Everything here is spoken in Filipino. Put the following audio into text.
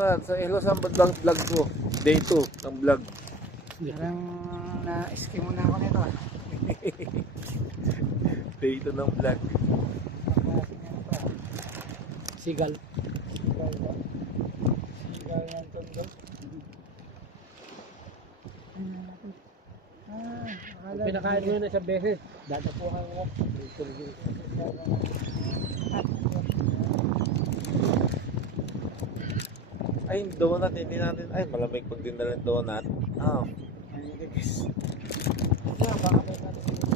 donut. So, hello sa vlog ko. Day 2 ng vlog. Parang na-skim mo na ako nito. Day 2 ng vlog. Sigal. Sigal ba? Sigal ng tondo. Pinakain mo yun na sa beses. Dadapuhan ko. Ay, donut. Hindi natin. Ay, malamig pag dinala ng donut. Oh. Ay, guys. Baka may natin.